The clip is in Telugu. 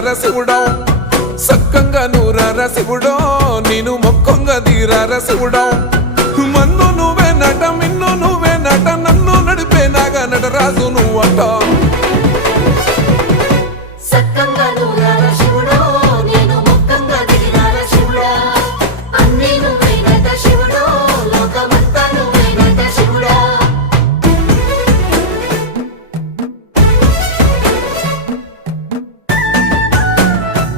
నూరార శివుడో సక్కంగా నూరార శివుడో నేను మొక్కంగా తీరార శివుడో మన్ను నువ్వే నట మిన్ను నువ్వే నట నన్ను నడిపే నాగా నటరాజు నువ్వట సక్కంగా